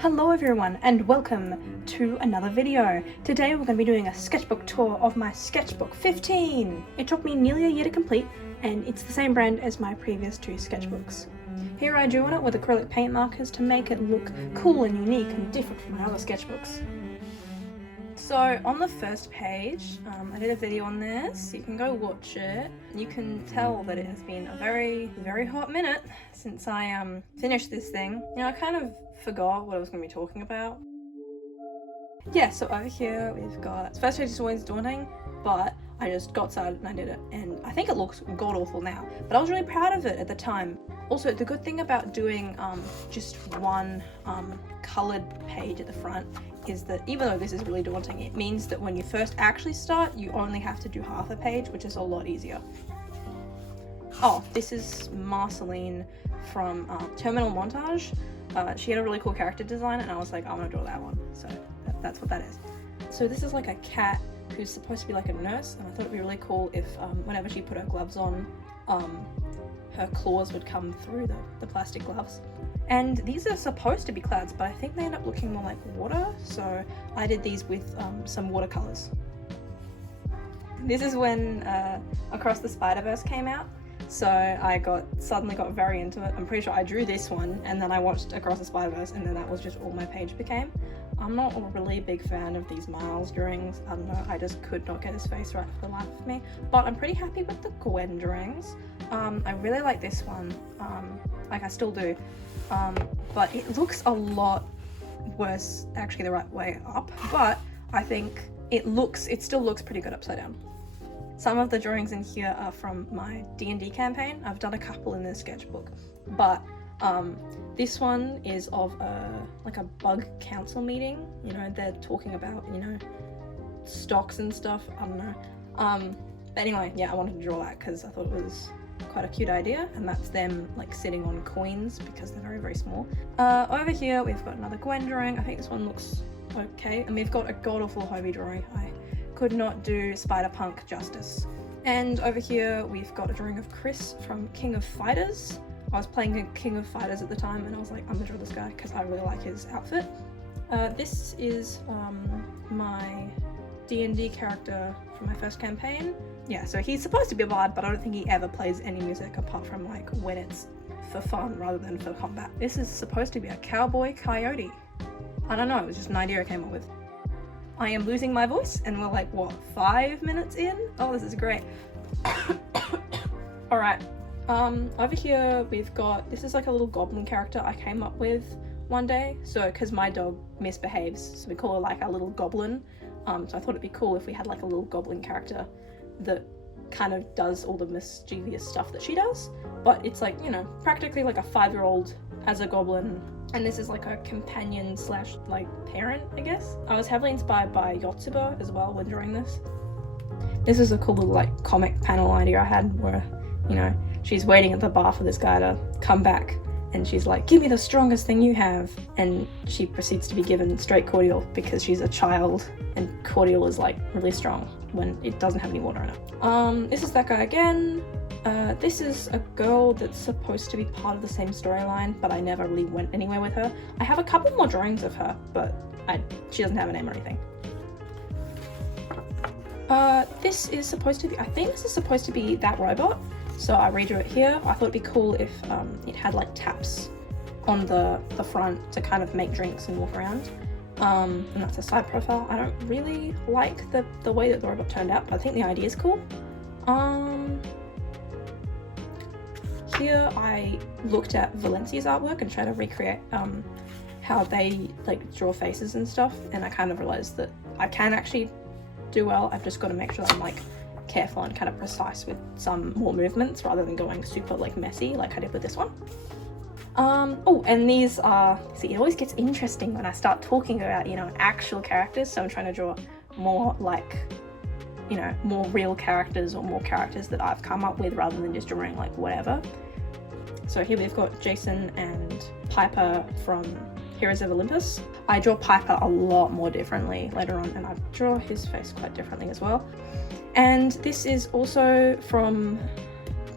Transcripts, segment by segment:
Hello everyone and welcome to another video. Today we're going to be doing a sketchbook tour of my Sketchbook 15. It took me nearly a year to complete and it's the same brand as my previous two sketchbooks. Here I drew on it with acrylic paint markers to make it look cool and unique and different from my other sketchbooks. So on the first page, I did a video on this, you can go watch it. You can tell that it has been a very hot minute since I finished this thing. You know, I kind of forgot what I was going to be talking about. Yeah, so over here we've got, first page is always daunting, but I just got started and I did it, and I think it looks god-awful now, but I was really proud of it at the time. Also, the good thing about doing just one coloured page at the front is that even though this is really daunting, it means that when you first actually start, you only have to do half a page, which is a lot easier. Oh, this is Marceline from Terminal Montage. She had a really cool character design and I was like, I want to draw that one, so that's what that is. So this is like a cat who's supposed to be like a nurse, and I thought it'd be really cool if whenever she put her gloves on, her claws would come through the plastic gloves. And these are supposed to be clouds, but I think they end up looking more like water, so I did these with some watercolors. This is when Across the Spider-Verse came out, so I suddenly got very into it. I'm pretty sure I drew this one and then I watched Across the Spider-Verse and then that was just all my page became. I'm not a really big fan of these Miles drawings. I don't know, I just could not get his face right for the life of me. But I'm pretty happy with the Gwen drawings. I really like this one, like I still do. But it looks a lot worse, actually the right way up, but I think it still looks pretty good upside down. Some of the drawings in here are from my D&D campaign. I've done a couple in this sketchbook, but this one is of like a bug council meeting. You know, they're talking about, you know, stocks and stuff, I don't know. But anyway, yeah, I wanted to draw that because I thought it was quite a cute idea, and that's them like sitting on coins because they're very small. Over here we've got another Gwen drawing. I think this one looks okay, and we've got a god-awful Hobie drawing. I could not do Spider-Punk justice. And over here we've got a drawing of Chris from King of Fighters. I was playing King of Fighters at the time and I was like, I'm gonna draw this guy because I really like his outfit. This is my D&D character from my first campaign. Yeah, so he's supposed to be a bard, but I don't think he ever plays any music apart from like when it's for fun rather than for combat. This is supposed to be a cowboy coyote. I don't know, it was just an idea I came up with. I am losing my voice and we're like, what, 5 minutes in? Oh, this is great. Alright, over here we've got, this is like a little goblin character I came up with one day. So, because my dog misbehaves, so we call her like a little goblin. So I thought it'd be cool if we had like a little goblin character that kind of does all the mischievous stuff that she does, but it's like, you know, practically like a 5-year-old as a goblin. And this is like a companion slash like parent, I guess. I was heavily inspired by Yotsuba as well when drawing this. This is a cool little like comic panel idea I had where, you know, she's waiting at the bar for this guy to come back and she's like, give me the strongest thing you have, and she proceeds to be given straight cordial because she's a child and cordial is like really strong when it doesn't have any water in it. This is that guy again. This is a girl that's supposed to be part of the same storyline, but I never really went anywhere with her. I have a couple more drawings of her, but she doesn't have a name or anything. This is supposed to be, I think this is supposed to be that robot, so I redrew it here. I thought it'd be cool if it had like taps on the front to kind of make drinks and walk around. And that's a side profile. I don't really like the way that the robot turned out, but I think the idea is cool. Here I looked at Valencia's artwork and tried to recreate how they like draw faces and stuff, and I kind of realized that I can actually do well. I've just got to make sure I'm like careful and kind of precise with some more movements rather than going super like messy like I did with this one. Oh, and these are, see, it always gets interesting when I start talking about, you know, actual characters, so I'm trying to draw more like, you know, more real characters or more characters that I've come up with rather than just drawing like whatever. So here we've got Jason and Piper from Heroes of Olympus. I draw Piper a lot more differently later on, and I draw his face quite differently as well. And this is also from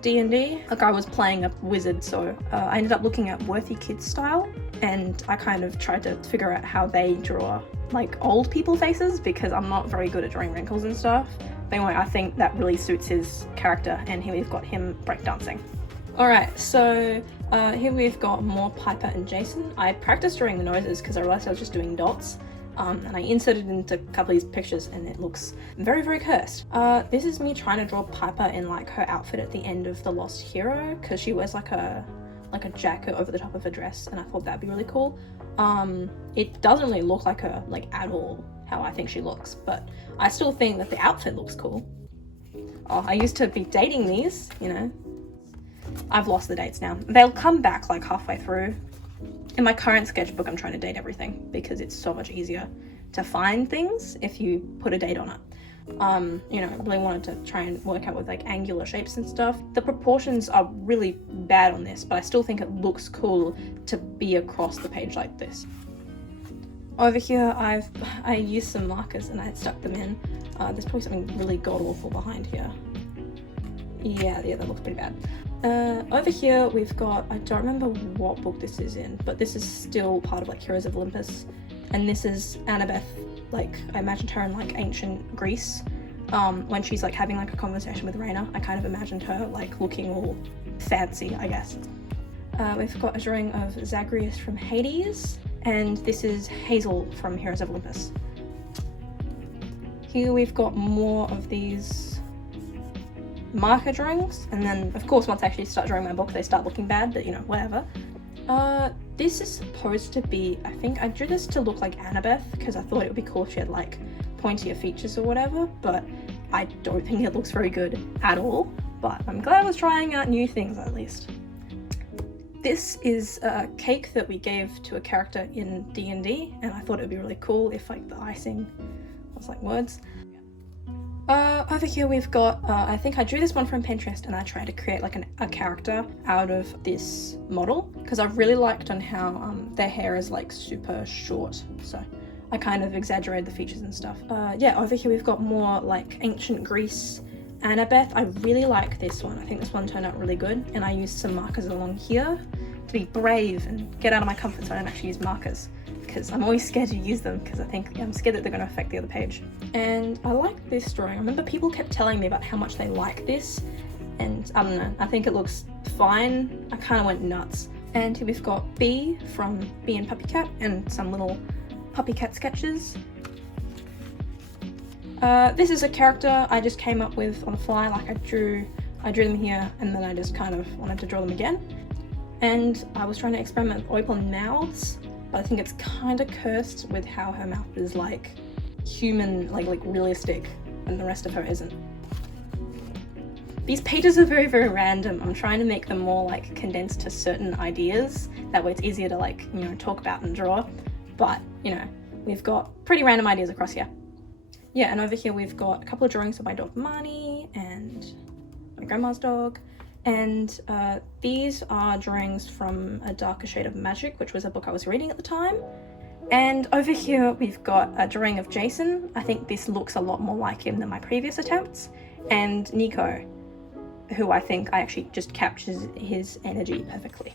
D&D. Like, I was playing a wizard, so I ended up looking at Worthy Kids style, and I kind of tried to figure out how they draw like old people faces, because I'm not very good at drawing wrinkles and stuff. But anyway, I think that really suits his character, and here we've got him breakdancing. Alright, so here we've got more Piper and Jason. I practiced drawing the noses because I realized I was just doing dots. And I inserted into a couple of these pictures, and it looks very, very cursed. This is me trying to draw Piper in like her outfit at the end of The Lost Hero, because she wears like a jacket over the top of her dress, and I thought that'd be really cool. It doesn't really look like her like at all how I think she looks, but I still think that the outfit looks cool. Oh, I used to be dating these, you know. I've lost the dates now. They'll come back like halfway through. In my current sketchbook, I'm trying to date everything because it's so much easier to find things if you put a date on it. You know, I really wanted to try and work out with like angular shapes and stuff. The proportions are really bad on this, but I still think it looks cool to be across the page like this. Over here, I used some markers and I had stuck them in. There's probably something really god-awful behind here. Yeah, that looks pretty bad. Over here we've got, I don't remember what book this is in, but this is still part of like Heroes of Olympus, and this is Annabeth, like I imagined her in like ancient Greece, when she's like having like a conversation with Raina. I kind of imagined her like looking all fancy, I guess. We've got a drawing of Zagreus from Hades, and this is Hazel from Heroes of Olympus. Here we've got more of these marker drawings, and then of course once I actually start drawing my book they start looking bad, but you know, whatever. This is supposed to be, I think I drew this to look like Annabeth because I thought it would be cool if she had like pointier features or whatever, but I don't think it looks very good at all, but I'm glad I was trying out new things at least. This is a cake that we gave to a character in D&D, and I thought it would be really cool if like the icing was like words. Over here we've got, I think I drew this one from Pinterest, and I tried to create like a character out of this model because I really liked on how their hair is like super short, so I kind of exaggerated the features and stuff. Yeah, over here we've got more like ancient Greece Annabeth. I really like this one. I think this one turned out really good, and I used some markers along here to be brave and get out of my comfort zone and actually use markers, because I'm always scared to use them because I'm scared that they're going to affect the other page. And I like this drawing. I remember people kept telling me about how much they like this, and I don't know, I think it looks fine. I kind of went nuts. And here we've got Bee from Bee and Puppy Cat, and some little puppy cat sketches. This is a character I just came up with on the fly. Like I drew them here, and then I just kind of wanted to draw them again. And I was trying to experiment with open mouths, but I think it's kind of cursed with how her mouth is like human, like realistic, and the rest of her isn't. These pages are very, very random. I'm trying to make them more like condensed to certain ideas. That way it's easier to like, you know, talk about and draw. But, you know, we've got pretty random ideas across here. Yeah, and over here we've got a couple of drawings of my dog Marnie and my grandma's dog. And these are drawings from A Darker Shade of Magic, which was a book I was reading at the time. And over here we've got a drawing of Jason. I think this looks a lot more like him than my previous attempts. And Nico, who I think I actually just captures his energy perfectly.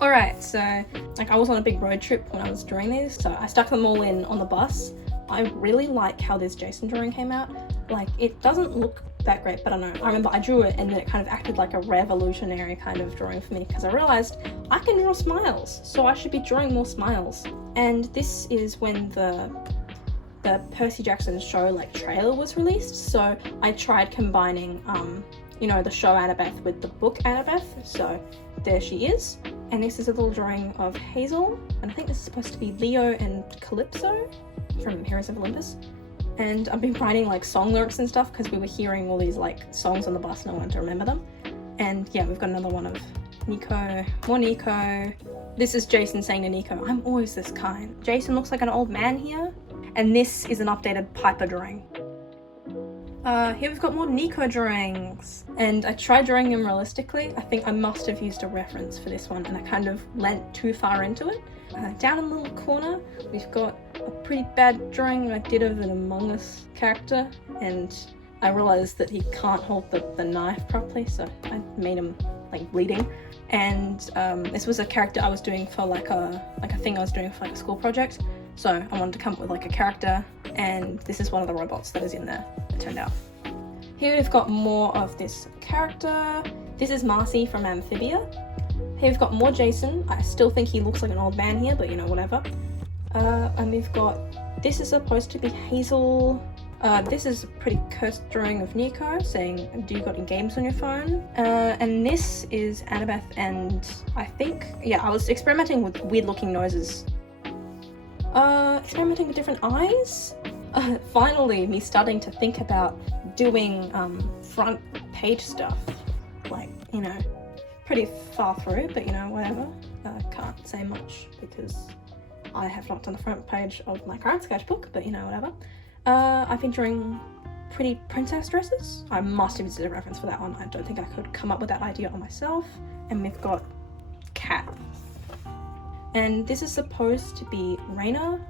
Alright, so like I was on a big road trip when I was drawing these, so I stuck them all in on the bus. I really like how this Jason drawing came out. Like, it doesn't look that great, but I don't know. I remember I drew it and then it kind of acted like a revolutionary kind of drawing for me because I realized I can draw smiles, so I should be drawing more smiles. And this is when the Percy Jackson show like trailer was released, so I tried combining you know, the show Annabeth with the book Annabeth, so there she is. And this is a little drawing of Hazel, and I think this is supposed to be Leo and Calypso from Heroes of Olympus. And I've been writing like song lyrics and stuff because we were hearing all these like songs on the bus and I wanted to remember them. And yeah, we've got another one of Nico, more Nico. This is Jason saying to Nico, "I'm always this kind." Jason looks like an old man here. And this is an updated Piper drawing. Here we've got more Nico drawings, and I tried drawing him realistically. I think I must have used a reference for this one and I kind of went too far into it. Down in the little corner we've got a pretty bad drawing I did of an Among Us character, and I realized that he can't hold the knife properly, so I made him like bleeding. And this was a character I was doing for like a thing I was doing for like a school project. So I wanted to come up with like a character, and this is one of the robots that is in there, it turned out. Here we've got more of this character. This is Marcy from Amphibia. Here we've got more Jason. I still think he looks like an old man here, but you know, whatever. And we've got, this is supposed to be Hazel. This is a pretty cursed drawing of Nico saying, do you got any games on your phone? And this is Annabeth, and I think, yeah, I was experimenting with weird looking noses. Experimenting with different eyes? Finally, me starting to think about doing front page stuff. Like, you know, pretty far through, but you know, whatever. Can't say much because I have not done the front page of my current sketchbook, but you know, whatever. I've been drawing pretty princess dresses. I must have used a reference for that one. I don't think I could come up with that idea on myself. And we've got Cat. And this is supposed to be Raina.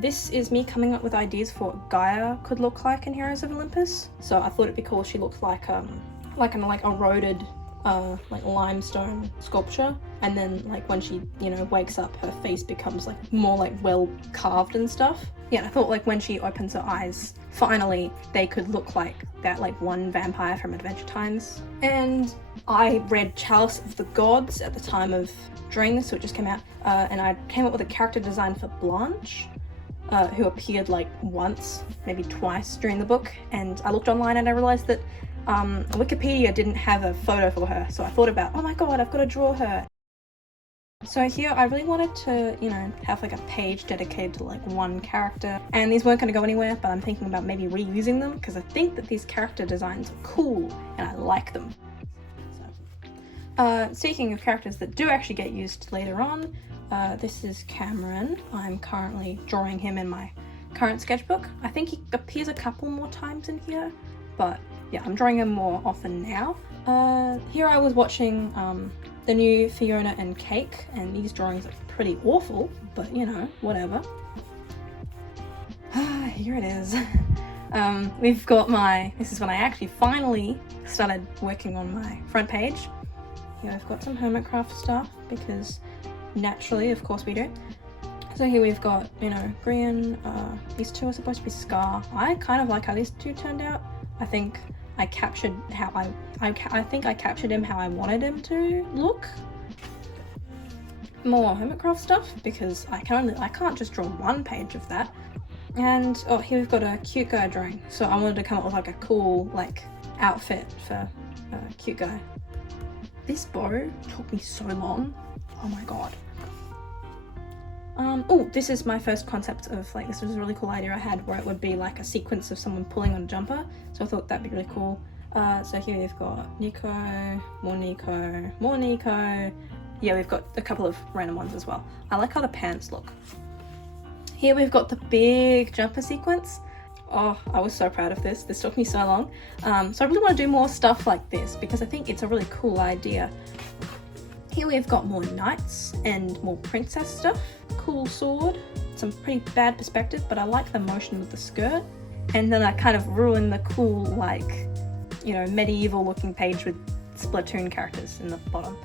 This is me coming up with ideas for what Gaia could look like in Heroes of Olympus. So I thought it'd be cool if she looked like an eroded like limestone sculpture, and then like when she, you know, wakes up, her face becomes like more like well carved and stuff. Yeah, and I thought like when she opens her eyes, finally they could look like that like one vampire from Adventure Times. And I read Chalice of the Gods at the time of drawing this, so it just came out, and I came up with a character design for Blanche, who appeared like once, maybe twice during the book, and I looked online and I realized that Wikipedia didn't have a photo for her, so I thought about, oh my god, I've got to draw her. So here I really wanted to, you know, have like a page dedicated to like one character, and these weren't going to go anywhere, but I'm thinking about maybe reusing them because I think that these character designs are cool and I like them. So, speaking of characters that do actually get used later on, this is Cameron. I'm currently drawing him in my current sketchbook. I think he appears a couple more times in here, but yeah, I'm drawing him more often now. Here I was watching the new Fiona and Cake, and these drawings are pretty awful, but you know, whatever. Here it is. We've got this is when I actually finally started working on my front page. Here I've got some Hermitcraft stuff, because naturally, of course we do. So here we've got, you know, Grian, these two are supposed to be Scar. I kind of like how these two turned out. I think I captured how I think I captured him how I wanted him to look. More Hermitcraft stuff, because I can't just draw one page of that. And oh, here we've got a cute guy drawing. So I wanted to come up with like a cool like outfit for a cute guy. This bow took me so long. Oh my god. Oh, this is my first concept of like, this was a really cool idea I had where it would be like a sequence of someone pulling on a jumper. So I thought that'd be really cool. So here we've got Nico, more Nico, more Nico. Yeah, we've got a couple of random ones as well. I like how the pants look. Here we've got the big jumper sequence. Oh, I was so proud of this. This took me so long. So I really want to do more stuff like this because I think it's a really cool idea. Here we've got more knights and more princess stuff. Cool sword. Some pretty bad perspective, but I like the motion with the skirt. And then I kind of ruined the cool, like, you know, medieval looking page with Splatoon characters in the bottom.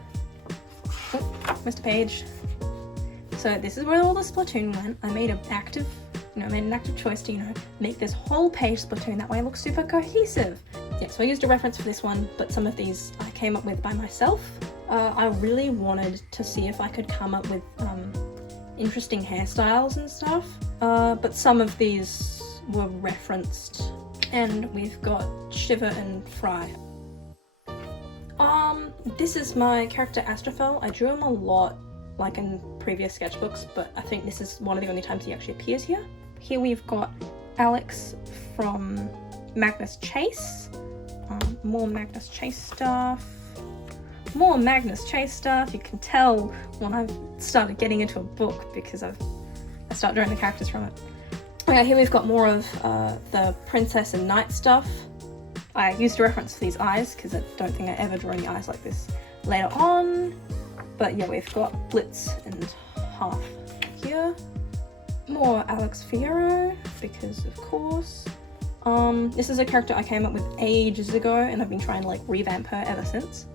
Oh, Mr. Page. So this is where all the Splatoon went. I made an active choice to, you know, make this whole page Splatoon. That way it looks super cohesive. Yeah, so I used a reference for this one, but some of these I came up with by myself. I really wanted to see if I could come up with interesting hairstyles and stuff, but some of these were referenced. And we've got Shiver and Fry. This is my character Astrophel. I drew him a lot, like in previous sketchbooks, but I think this is one of the only times he actually appears here. Here we've got Alex from Magnus Chase. More Magnus Chase stuff. More Magnus Chase stuff. You can tell when I've started getting into a book because I start drawing the characters from it. Okay, here we've got more of the princess and knight stuff. I used a reference for these eyes because I don't think I ever drew any eyes like this later on. But yeah, we've got Blitz and Half here. More Alex Fierro, because of course. This is a character I came up with ages ago, and I've been trying to like revamp her ever since.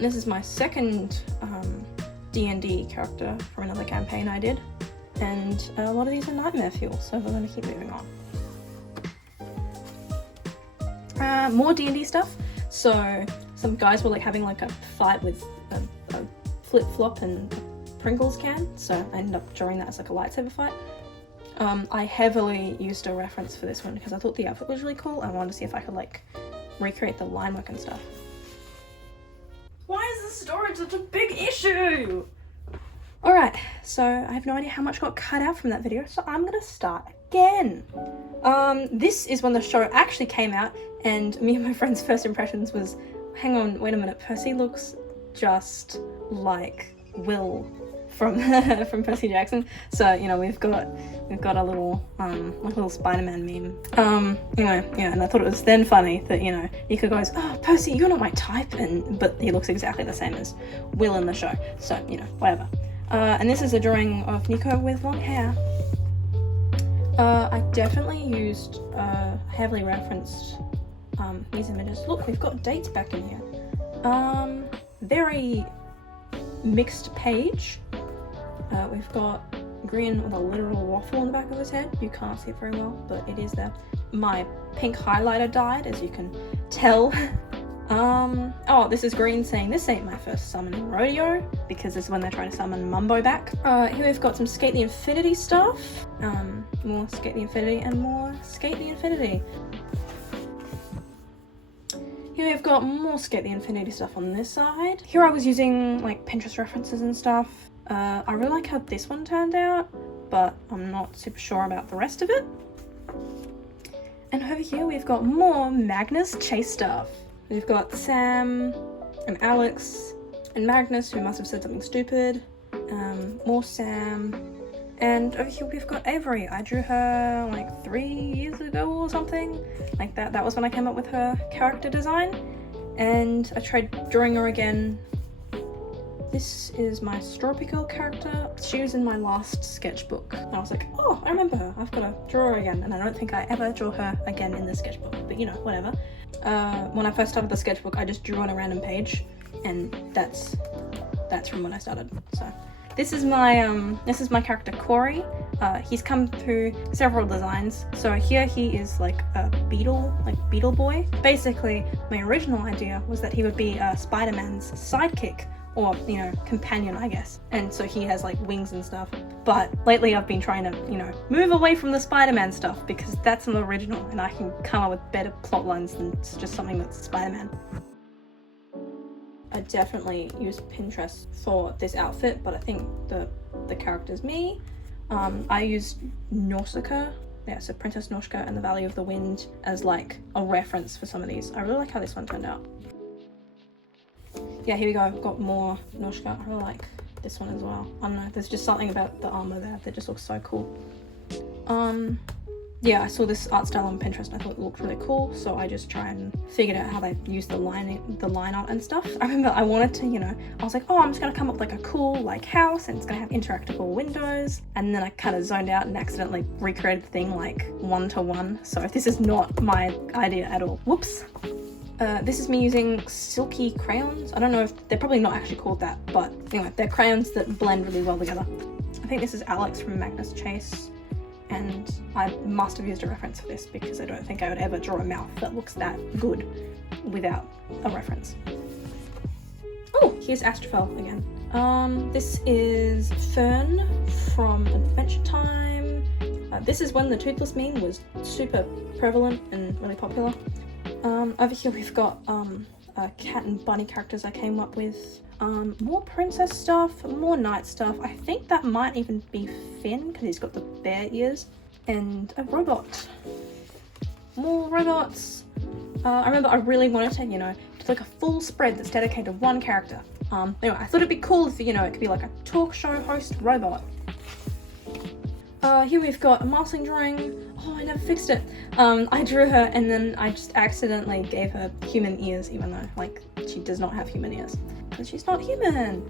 This is my second D&D character from another campaign I did, and a lot of these are nightmare fuel, so we're going to keep moving on. More D&D stuff. So some guys were like having like a fight with a flip-flop and a Pringles can, so I ended up drawing that as like a lightsaber fight. I heavily used a reference for this one because I thought the outfit was really cool and I wanted to see if I could like recreate the line work and stuff. Why is the storage such a big issue? Alright, so I have no idea how much got cut out from that video, so I'm gonna start again. This is when the show actually came out, and me and my friend's first impressions was, hang on, wait a minute, Percy looks just like Will from from Percy Jackson. So, you know, we've got a little little Spider-Man meme. Anyway, yeah, and I thought it was then funny that, you know, Nico goes, "Oh, Percy, you're not my type," but he looks exactly the same as Will in the show. So, you know, whatever. And this is a drawing of Nico with long hair. I definitely used heavily referenced these images. Look, we've got dates back in here. Very mixed page. We've got Grin with a literal waffle on the back of his head. You can't see it very well, but it is there. My pink highlighter died, as you can tell. Oh, this is Green saying, "This ain't my first summoning rodeo," because this is when they're trying to summon Mumbo back. Here we've got some Skate the Infinity stuff. More Skate the Infinity and more Skate the Infinity. Here we've got more Skate the Infinity stuff on this side. Here I was using like Pinterest references and stuff. I really like how this one turned out, but I'm not super sure about the rest of it. And over here we've got more Magnus Chase stuff. We've got Sam and Alex and Magnus, who must have said something stupid. More Sam. And over here we've got Avery. I drew her like 3 years ago or something like that. That was when I came up with her character design. And I tried drawing her again. This is my Straw Pickle character. She was in my last sketchbook. And I was like, oh, I remember her. I've got to draw her again. And I don't think I ever draw her again in the sketchbook, but you know, whatever. When I first started the sketchbook, I just drew on a random page, and that's from when I started. So this is my character Corey. He's come through several designs. So here he is like a beetle, like Beetle Boy. Basically, my original idea was that he would be Spider-Man's sidekick, or, you know, companion, I guess. And so he has like wings and stuff. But lately I've been trying to, you know, move away from the Spider-Man stuff because that's an original and I can come up with better plot lines than just something that's Spider-Man. I definitely used Pinterest for this outfit, but I think the character's me. I used Nausicaa, yeah, so Princess Nausicaa and the Valley of the Wind as like a reference for some of these. I really like how this one turned out. Yeah, here we go. I've got more Nausicaa. I really like this one as well. I don't know, there's just something about the armor there that just looks so cool. Yeah, I saw this art style on Pinterest and I thought it looked really cool, so I just tried and figured out how they use the line art and stuff. I remember I wanted to, you know, I was like, oh, I'm just gonna come up with like a cool like house and it's gonna have interactable windows, and then I kind of zoned out and accidentally recreated the thing like 1-to-1. So this is not my idea at all. Whoops. This is me using silky crayons. I don't know if they're probably not actually called that, but anyway, they're crayons that blend really well together. I think this is Alex from Magnus Chase, and I must have used a reference for this because I don't think I would ever draw a mouth that looks that good without a reference. Oh, here's Astrophel again. This is Fern from Adventure Time. This is when the toothless meme was super prevalent and really popular. Over here we've got cat and bunny characters I came up with. More princess stuff, more knight stuff. I think that might even be Finn because he's got the bear ears. And a robot. More robots. I remember I really wanted to, you know, do like a full spread that's dedicated to one character. Anyway, I thought it'd be cool if, you know, it could be like a talk show host robot. Here we've got a marsing drawing. Oh, I never fixed it. I drew her and then I just accidentally gave her human ears, even though, like, she does not have human ears. Because she's not human.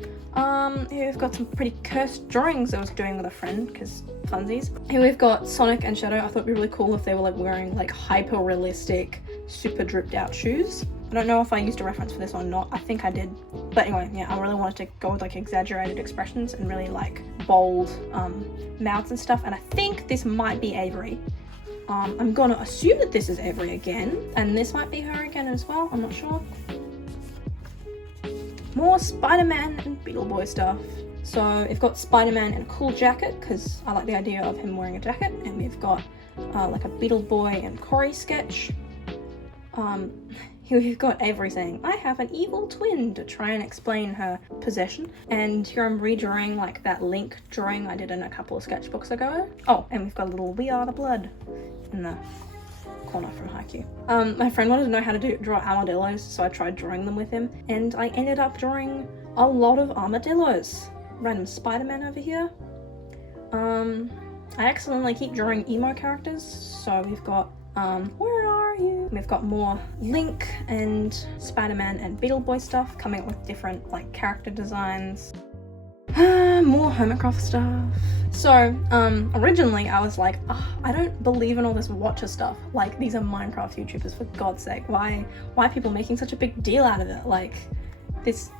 Here we've got some pretty cursed drawings I was doing with a friend, because funsies. Here we've got Sonic and Shadow. I thought it'd be really cool if they were, like, wearing, like, hyper-realistic, super dripped out shoes. I don't know if I used a reference for this or not. I think I did. But anyway, yeah, I really wanted to go with like exaggerated expressions and really like bold mouths and stuff. And I think this might be Avery. I'm gonna assume that this is Avery again. And this might be her again as well. I'm not sure. More Spider-Man and Beetleboy stuff. So we've got Spider-Man in a cool jacket because I like the idea of him wearing a jacket. And we've got like a Beetleboy and Cory sketch. Here we've got Avery saying, I have an evil twin, to try and explain her possession. And here I'm redrawing like that Link drawing I did in a couple of sketchbooks ago. Oh, and we've got a little We Are the Blood in the corner from Haikyuu. My friend wanted to know how to draw armadillos, so I tried drawing them with him. And I ended up drawing a lot of armadillos. Random Spider-Man over here. I accidentally keep drawing emo characters, so we've got where are you? We've got more Link and Spider-Man and Beetleboy stuff coming up with different like character designs. More Hermitcraft stuff. So originally I was like, I don't believe in all this Watcher stuff. Like, these are Minecraft YouTubers, for God's sake. Why are people making such a big deal out of it? Like, this,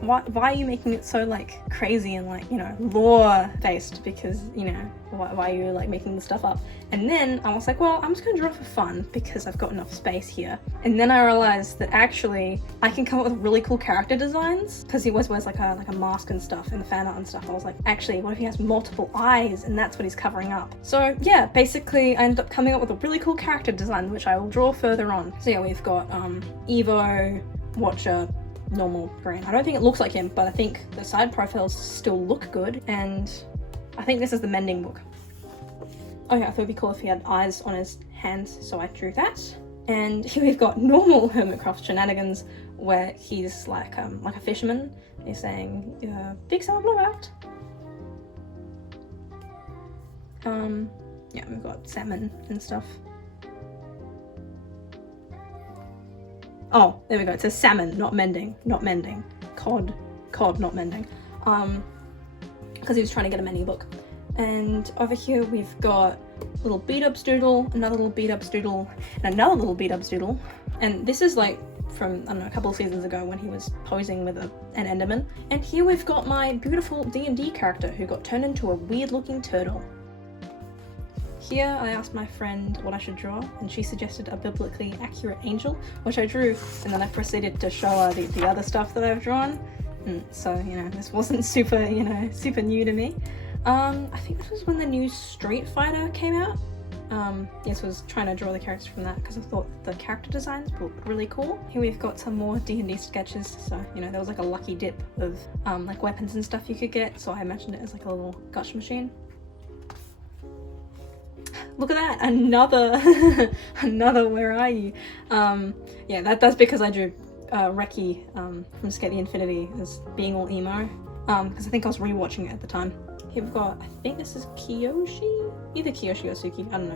why are you making it so like crazy and like, you know, lore based? Because, you know, why are you like making the stuff up? And then I was like, well, I'm just gonna draw for fun because I've got enough space here. And then I realized that actually I can come up with really cool character designs, because he always wears like a mask and stuff in the fan art and stuff. I was like, actually, what if he has multiple eyes and that's what he's covering up? So yeah, basically I ended up coming up with a really cool character design, which I will draw further on. So yeah, we've got Evo, Watcher, normal green. I don't think it looks like him, but I think the side profiles still look good, and I think this is the mending book. Oh yeah, I thought it'd be cool if he had eyes on his hands, so I drew that. And here we've got normal Hermitcraft shenanigans, where he's like a fisherman. He's saying, big summer blowout. Yeah, we've got salmon and stuff. Oh, there we go. It says salmon, not mending, not mending. Cod, not mending. Because he was trying to get a mending book. And over here we've got a little beat-ups doodle, another little beat-ups doodle, and another little beat-ups doodle. And this is like from, I don't know, a couple of seasons ago when he was posing with an Enderman. And here we've got my beautiful D&D character who got turned into a weird-looking turtle. Here I asked my friend what I should draw, and she suggested a biblically accurate angel, which I drew, and then I proceeded to show her the other stuff that I've drawn. And so, you know, this wasn't super, you know, super new to me. I think this was when the new Street Fighter came out. Yes, I was trying to draw the characters from that because I thought the character designs were really cool. Here we've got some more D&D sketches, so, you know, there was like a lucky dip of like weapons and stuff you could get, so I imagined it as like a little gush machine. Look at that, another where are you? Yeah, that's because I drew Reki from Skate the Infinity as being all emo, because I think I was rewatching it at the time. Here we've got, I think this is Kiyoshi? Either Kiyoshi or Suki, I don't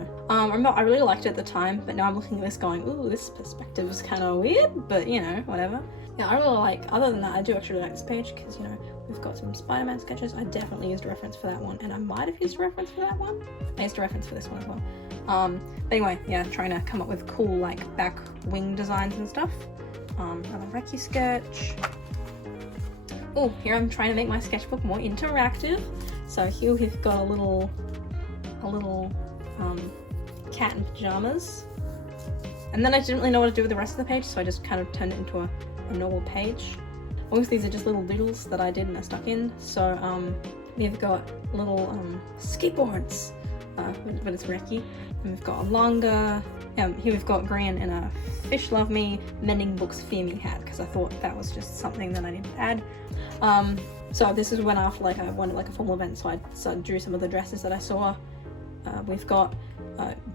know. I really liked it at the time, but now I'm looking at this going, ooh, this perspective is kind of weird, but you know, whatever. Yeah, I really like, other than that, I do actually like this page, because, you know, we've got some Spider-Man sketches. I definitely used a reference for that one, and I might have used a reference for that one. I used a reference for this one as well. But anyway, yeah, trying to come up with cool, like, back wing designs and stuff. Another Reki sketch. Oh, here I'm trying to make my sketchbook more interactive. So here we've got a little cat in pajamas. And then I didn't really know what to do with the rest of the page, so I just kind of turned it into a normal page. Most of these are just little doodles that I did and I stuck in. So we've got little skateboards, but it's Reki. And we've got a longer. Here we've got Gran in a Fish Love Me Mending Books Fear Me hat, because I thought that was just something that I needed to add. So this is when after like I wanted like a formal event, so I drew some of the dresses that I saw. We've got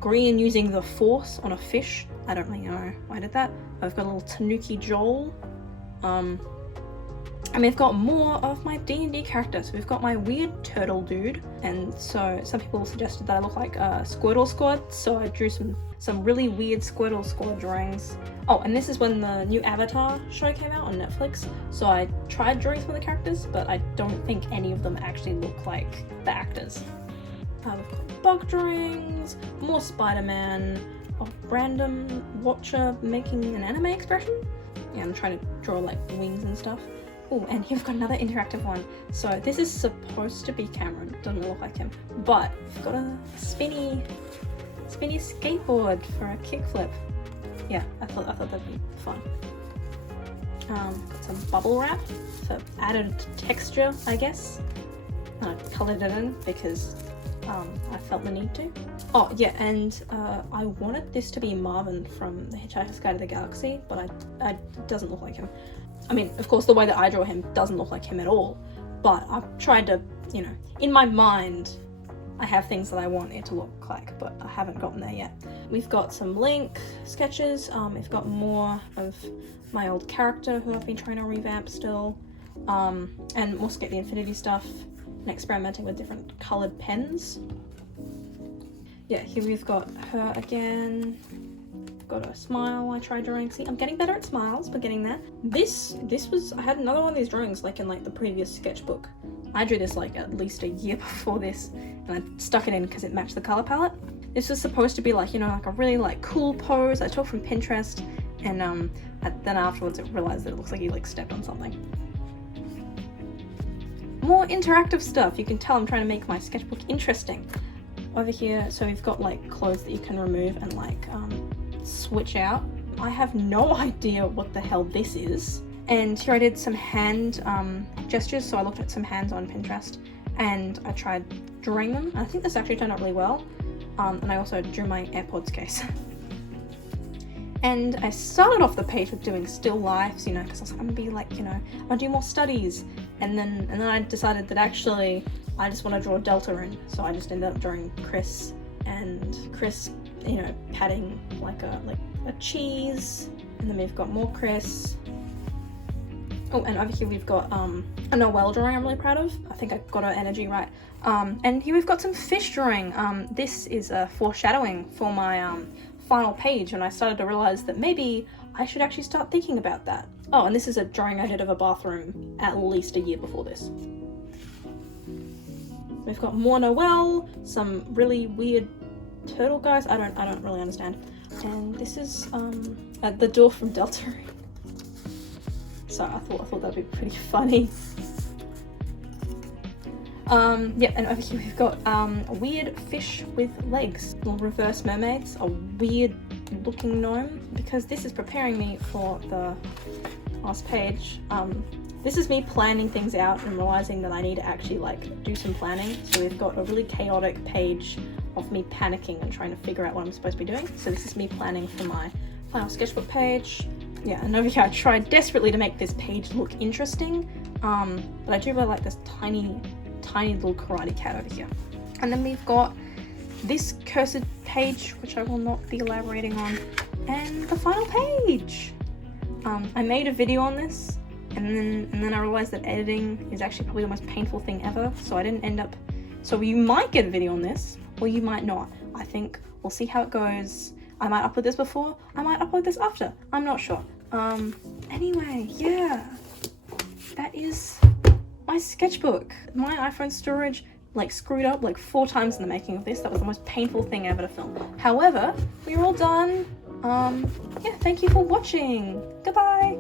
Green using the Force on a fish. I don't really know why I did that. I've got a little Tanuki Joel. And we've got more of my D&D characters. We've got my weird turtle dude, and so some people suggested that I look like Squirtle Squad, so I drew some really weird Squirtle Squad drawings. Oh, and this is when the new Avatar show came out on Netflix, so I tried drawing some of the characters, but I don't think any of them actually look like the actors. We've got bug drawings, more Spider-Man, a random watcher making an anime expression. Yeah, I'm trying to draw like wings and stuff. Oh, and here we've got another interactive one. So this is supposed to be Cameron, doesn't look like him, but we've got a spinny skateboard for a kickflip. Yeah, I thought that'd be fun. Got some bubble wrap for added texture, I guess. I coloured it in because I felt the need to. Oh yeah, and I wanted this to be Marvin from The Hitchhiker's Guide to the Galaxy, but it doesn't look like him. I mean, of course, the way that I draw him doesn't look like him at all, but I've tried to, you know, in my mind, I have things that I want it to look like, but I haven't gotten there yet. We've got some Link sketches, we've got more of my old character who I've been trying to revamp still, and more Skate the Infinity stuff, and experimenting with different coloured pens. Yeah, here we've got her again. Got a smile I tried drawing. See, I'm getting better at smiles, but getting there. This was, I had another one of these drawings like in like the previous sketchbook. I drew this like at least a year before this, and I stuck it in because it matched the color palette. This was supposed to be like, you know, like a really like cool pose I took from Pinterest, and then afterwards I realized that it looks like he like stepped on something. More interactive stuff. You can tell I'm trying to make my sketchbook interesting. Over here, so we've got like clothes that you can remove and like switch out. I have no idea what the hell this is. And here I did some hand gestures, so I looked at some hands on Pinterest and I tried drawing them. I think this actually turned out really well. And I also drew my AirPods case. And I started off the page with doing still lifes, you know, because I was like, I'm gonna be like, you know, I'll do more studies. And then I decided that actually I just want to draw Delta in, so I just ended up drawing Chris, you know, patting like a cheese, and then we've got more Chris. Oh, and over here we've got a Noelle drawing I'm really proud of. I think I got her energy right. And here we've got some fish drawing. This is a foreshadowing for my final page, and I started to realize that maybe I should actually start thinking about that. Oh, and this is a drawing I did of a bathroom at least a year before this. We've got more Noelle, some really weird turtle guys. I don't really understand. And this is the door from Delta. So I thought that'd be pretty funny. Yeah, and over here we've got a weird fish with legs, little reverse mermaids, a weird looking gnome, because this is preparing me for the last page. This is me planning things out and realizing that I need to actually like do some planning. So we've got a really chaotic page of me panicking and trying to figure out what I'm supposed to be doing. So this is me planning for my final sketchbook page. Yeah, and over here I tried desperately to make this page look interesting, but I do really like this tiny little karate cat over here. And then we've got this cursed page, which I will not be elaborating on, and the final page. I made a video on this, and then I realized that editing is actually probably the most painful thing ever, so I didn't end up. So you might get a video on this, or you might not. I think we'll see how it goes. I might upload this before, I might upload this after. I'm not sure. Anyway, yeah, that is my sketchbook. My iPhone storage like screwed up like 4 times in the making of this. That was the most painful thing ever to film. However, we're all done. Yeah, thank you for watching. Goodbye.